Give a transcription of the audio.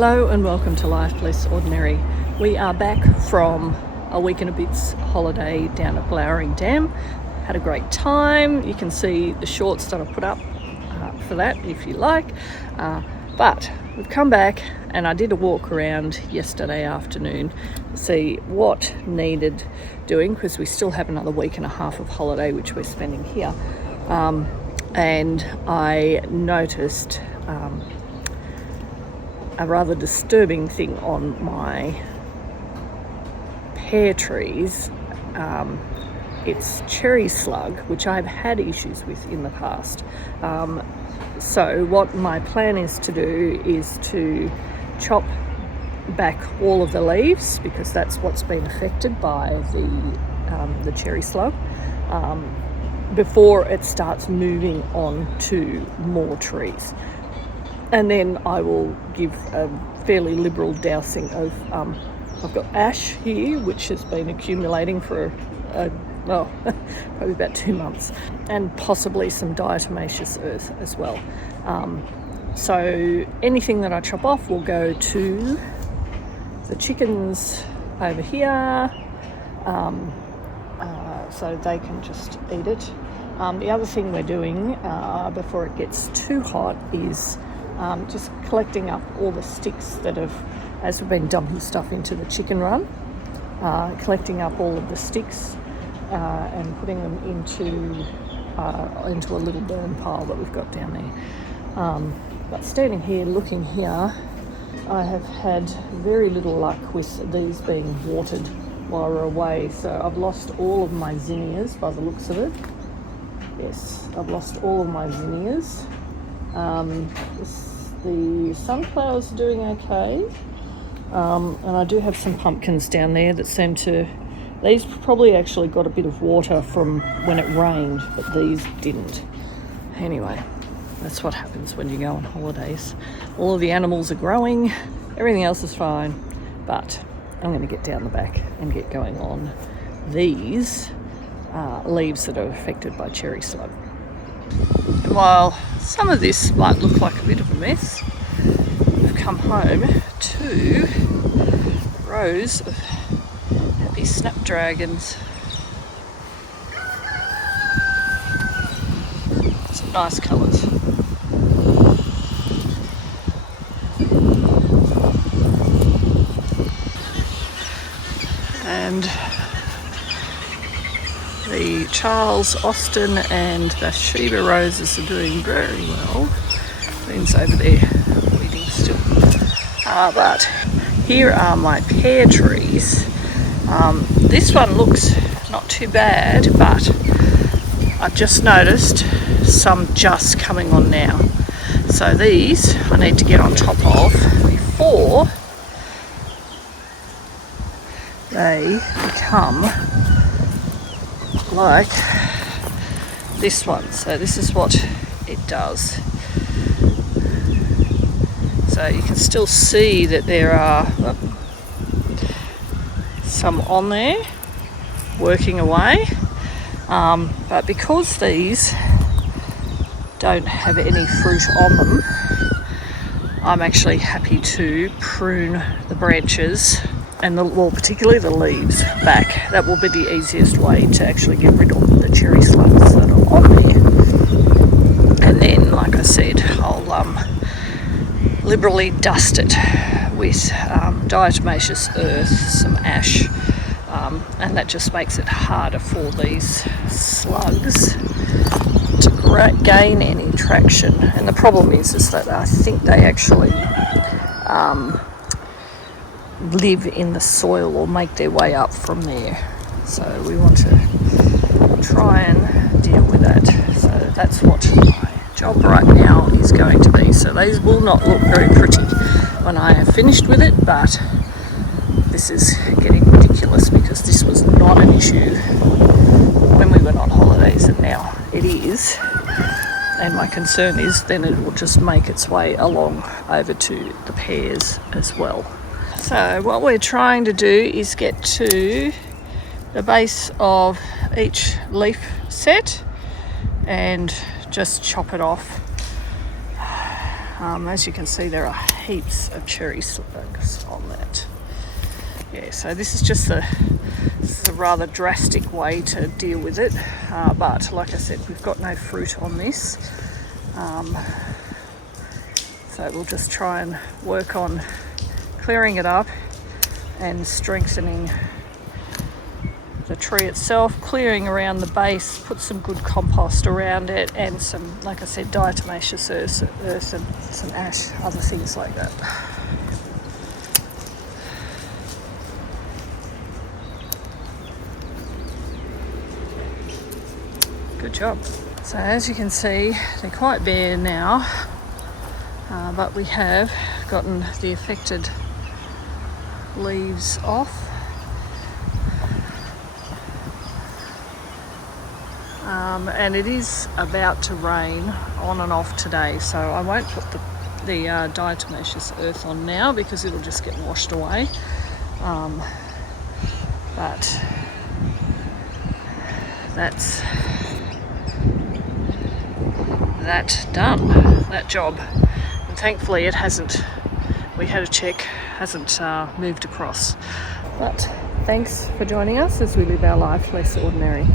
Hello and welcome to Life Less Ordinary. We are back from a week and a bit's holiday down at Blowering Dam. Had a great time. You can see the shorts that I put up for that if you like. But we've come back and I did a walk around yesterday afternoon to see what needed doing, because we still have another week and a half of holiday which we're spending here. And I noticed a rather disturbing thing on my pear trees. It's cherry slug, which I've had issues with in the past. So what my plan is to do is to chop back all of the leaves, because that's what's been affected by the cherry slug, before it starts moving on to more trees. And then I will give a fairly liberal dousing of, I've got ash here, which has been accumulating for, probably about 2 months, and possibly some diatomaceous earth as well. So anything that I chop off will go to the chickens over here, so they can just eat it. The other thing we're doing before it gets too hot is just collecting up all the sticks that have, as we've been dumping stuff into the chicken run, collecting up all of the sticks and putting them into a little burn pile that we've got down there. But standing here, looking here, I have had very little luck with these being watered while we're away. So I've lost all of my zinnias by the looks of it. Yes, I've lost all of my zinnias. The sunflowers are doing okay, and I do have some pumpkins down there that seem to, these probably actually got a bit of water from when it rained, but these didn't. Anyway, that's what happens when you go on holidays. All of the animals are growing, everything else is fine, but I'm going to get down the back and get going on these leaves that are affected by cherry slug. And while some of this might look like a bit of a mess, we've come home to rows of happy snapdragons. Some nice colours. And the Charles, Austin and Bathsheba roses are doing very well. Bean's over there weeding still. But here are my pear trees. This one looks not too bad, but I've just noticed some just coming on now. So these I need to get on top of before they become like this one. So this is what it does. So you can still see that there are some on there working away, but because these don't have any fruit on them, I'm actually happy to prune the branches and particularly the leaves back. That will be the easiest way to actually get rid of the cherry slugs that are on there. And then, like I said, I'll liberally dust it with diatomaceous earth, some ash, and that just makes it harder for these slugs to gain any traction. And the problem is that I think they actually live in the soil or make their way up from there. So we want to try and deal with that. So that's what my job right now is going to be. So these will not look very pretty when I have finished with it, but this is getting ridiculous because this was not an issue when we went on holidays, and now it is. And my concern is then it will just make its way along over to the pears as well. So what we're trying to do is get to the base of each leaf set and just chop it off As you can see, there are heaps of cherry slugs on that. Yeah, so this is a rather drastic way to deal with it, but like I said, we've got no fruit on this, so we'll just try and work on clearing it up and strengthening the tree itself, clearing around the base, put some good compost around it, and some, like I said, diatomaceous earth and some ash, other things like that. Good job. So as you can see, they're quite bare now, but we have gotten the affected leaves off. And it is about to rain on and off today, so I won't put the diatomaceous earth on now because it'll just get washed away. But that's that done, that job. And thankfully it hasn't, we had a check, hasn't moved across. But thanks for joining us as we live our life less ordinary.